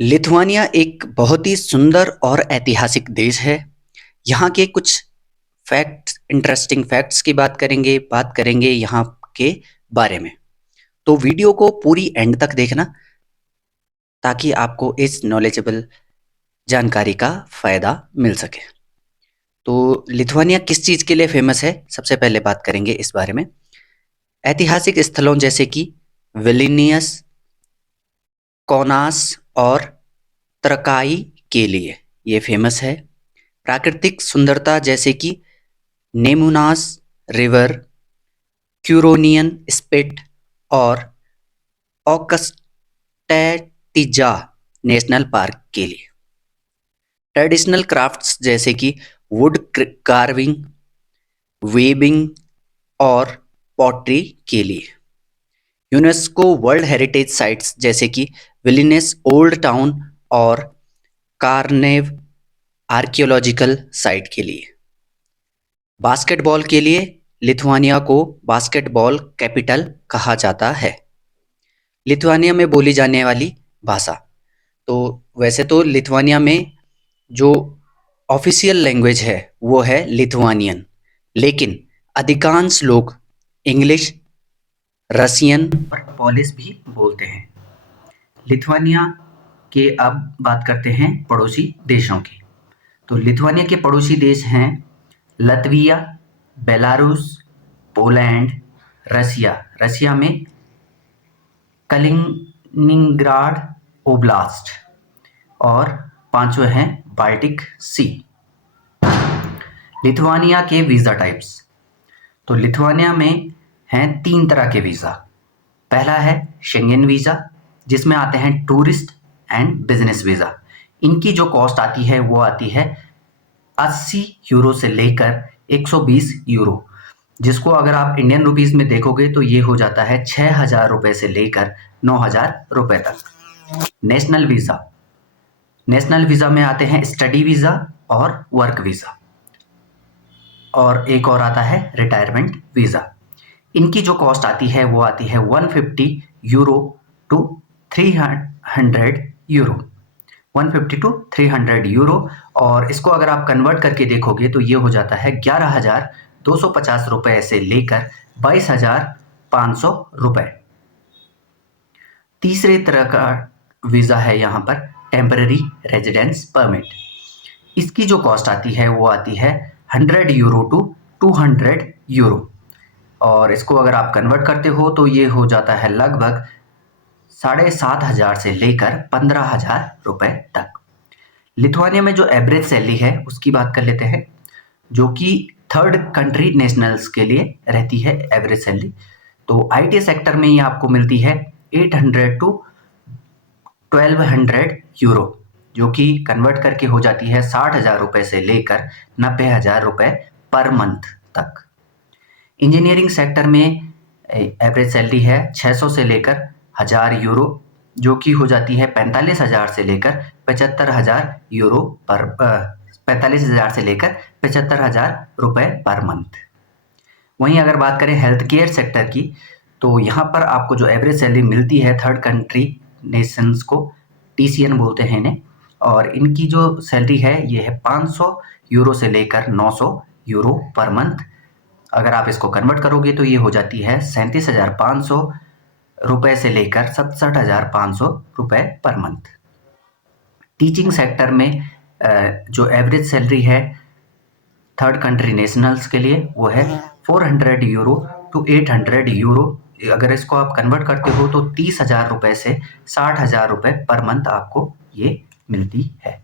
Lithuania एक बहुत ही सुंदर और ऐतिहासिक देश है। यहाँ के कुछ इंटरेस्टिंग फैक्ट्स की बात करेंगे यहाँ के बारे में। तो वीडियो को पूरी एंड तक देखना ताकि आपको इस नॉलेजेबल जानकारी का फ़ायदा मिल सके। तो लिथुआनिया किस चीज़ के लिए फेमस है, सबसे पहले बात करेंगे इस बारे में। ऐतिहासिक स्थलों जैसे कि विलिनियस, कौनास और तरकाई के लिए ये फेमस है। प्राकृतिक सुंदरता जैसे कि नेमुनास रिवर, क्यूरोनियन स्पिट और ऑकस्टैटिजा नेशनल पार्क के लिए। ट्रेडिशनल क्राफ्ट्स जैसे कि वुड कार्विंग, वेबिंग और पॉटरी के लिए। यूनेस्को वर्ल्ड हेरिटेज साइट्स जैसे कि विलिनेस ओल्ड टाउन और कार्नेव आर्कियोलॉजिकल साइट के लिए। बास्केटबॉल के लिए लिथुआनिया को बास्केटबॉल कैपिटल कहा जाता है। लिथुआनिया में बोली जाने वाली भाषा, तो वैसे तो लिथुआनिया में जो ऑफिशियल लैंग्वेज है वो है लिथुआनियन, लेकिन अधिकांश लोग इंग्लिश, रसियन और पोलिश भी बोलते हैं। लिथुआनिया के अब बात करते हैं पड़ोसी देशों की। तो लिथुआनिया के पड़ोसी देश हैं लतविया, बेलारूस, पोलैंड, रसिया। रसिया में कलिनिंग्राड ओब्लास्ट और पांचवें हैं बाल्टिक सी। लिथुआनिया के वीज़ा टाइप्स। तो लिथुआनिया में हैं 3 तरह के वीज़ा। पहला है शेंगेन वीज़ा, जिसमें आते हैं टूरिस्ट एंड बिजनेस वीज़ा। इनकी जो कॉस्ट आती है वो आती है 80 यूरो से लेकर 120 यूरो, जिसको अगर आप इंडियन रुपीस में देखोगे तो ये हो जाता है 6,000 रुपये से लेकर 9,000 रुपये तक। National visa. नेशनल वीज़ा में आते हैं स्टडी वीज़ा और वर्क वीज़ा, और एक और आता है रिटायरमेंट वीज़ा। इनकी जो कॉस्ट आती है वो आती है 150 euro to 300 euro. 150 to 300 euro, और इसको अगर आप कन्वर्ट करके देखोगे तो ये हो जाता है 11,250 रुपये से लेकर 22,500 रुपये। तीसरे तरह का वीज़ा है यहाँ पर टेम्पररी रेजिडेंस परमिट। इसकी जो कॉस्ट आती है वो आती है 100 यूरो टू 200 यूरो, और इसको अगर आप कन्वर्ट करते हो तो ये हो जाता है लगभग 7,500 से लेकर 15,000 रुपये तक। लिथुआनिया में जो एवरेज सैलरी है उसकी बात कर लेते हैं, जो कि थर्ड कंट्री नेशनल्स के लिए रहती है एवरेज सैलरी। तो आईटी सेक्टर में ये आपको मिलती है 800 टू 1200 यूरो, जो कि कन्वर्ट करके हो जाती है 60,000 रुपये से लेकर 90,000 रुपये पर मंथ तक। इंजीनियरिंग सेक्टर में एवरेज सैलरी है 600 से लेकर 1,000 यूरो, जो कि हो जाती है 45,000 से लेकर 75,000 यूरो पर 45,000 से लेकर 75,000 रुपये पर मंथ। वहीं अगर बात करें हेल्थ केयर सेक्टर की, तो यहाँ पर आपको जो एवरेज सैलरी मिलती है थर्ड कंट्री नेशंस को TCN बोलते हैं इन्हें, और इनकी जो सैलरी है ये है 500 यूरो से लेकर 900 यूरो पर मंथ। अगर आप इसको कन्वर्ट करोगे तो ये हो जाती है 37,500 रुपये से लेकर 67,500 रुपये पर मंथ। टीचिंग सेक्टर में जो एवरेज सैलरी है थर्ड कंट्री नेशनल्स के लिए वो है 400 यूरो टू 800 यूरो। अगर इसको आप कन्वर्ट करते हो तो 30,000 रुपये से 60,000 रुपये पर मंथ आपको ये मिलती है।